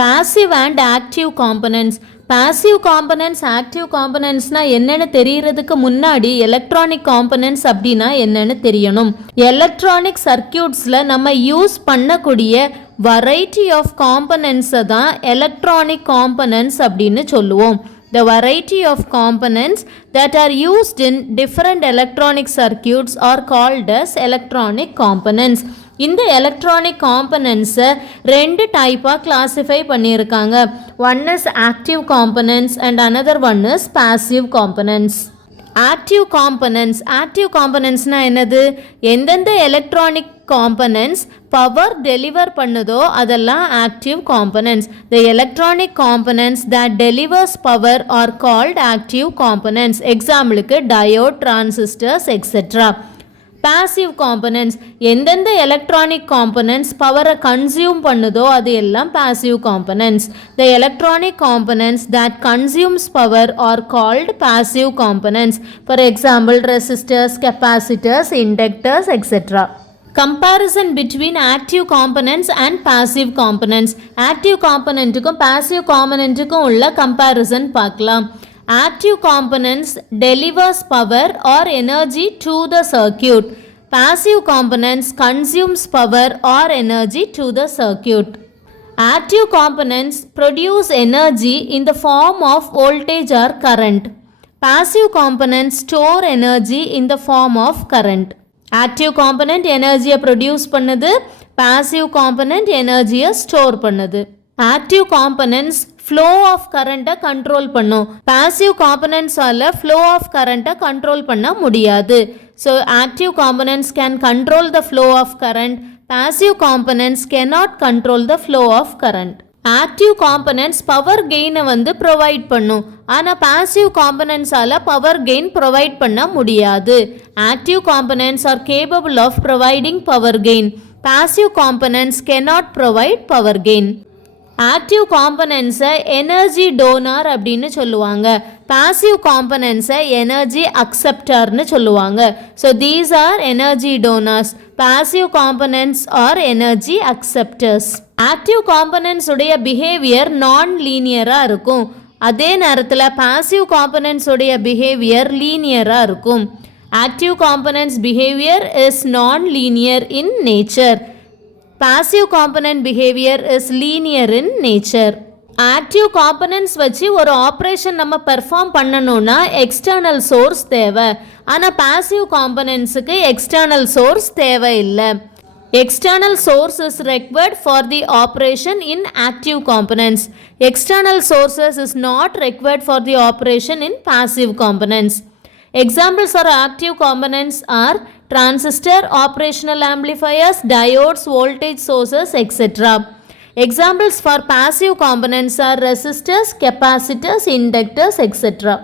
passive and active components. passive components, active components na என்னன்னு தெரியறதுக்கு முன்னாடி electronic components அப்படினா என்னன்னு தெரியணும். electronic circuitsல நம்ம யூஸ் பண்ணக்கூடிய variety of components தான் electronic components அப்படின்னு சொல்லுவோம். The variety of components that are used in different electronic circuits are called as electronic components. இந்த electronic components ரெண்டு டைப்பா classify பண்ணியிருக்காங்க. One is active components and another one is passive components. active components na என்னது? எந்தெந்த electronic components power deliver பண்ணுதோ அதெல்லாம் active components. The electronic components that delivers power are called active components. எக்ஸாம்பிளுக்கு diode, transistors, etc. passive components எந்தெந்த electronic components power consume பண்ணுதோ அது எல்லாம் passive components. The electronic components that consumes power are called passive components. For example, resistors, capacitors, inductors, etc. Comparison between active components and passive components. active componentக்கும் passive componentக்கும் உள்ள comparison பார்க்கலாம். active components delivers power or energy to the circuit. passive components consumes power or energy to the circuit. active components produce energy in the form of voltage or current. passive components store energy in the form of current. active component energy produce பண்ணுது, passive component energy store பண்ணுது. active components flow of current control பண்ணும், passive components ஆல flow of current control பண்ண முடியாது. So active components can control the flow of current, passive components cannot control the flow of current. active components power gain வந்து provide பண்ணும், ஆனா passive components ஆல power gain provide பண்ண முடியாது. active components are capable of providing power gain, passive components cannot provide power gain. active components energy donor அப்படின்னு சொல்லுவாங்க, passive components energy acceptor னு சொல்லுவாங்க. So these are energy donors, passive components are energy acceptors. active components உடைய behavior non-linear இருக்கும், அதே நேரத்தில் passive components உடைய behavior linear இருக்கும். active components behavior is non-linear in nature, passive component behavior is linear in nature. active components வச்சு ஒரு operation நம்ம perform பண்ணணும்னா எக்ஸ்டர்னல் சோர்ஸ் தேவை, ஆனால் passive componentsக்கு எக்ஸ்டர்னல் சோர்ஸ் தேவையில்லை. external source is required for the operation in active components. external sources is not required for the operation in passive components. examples for active components are transistor, operational amplifiers, diodes, voltage sources, etc. examples for passive components are resistors, capacitors, inductors, etc.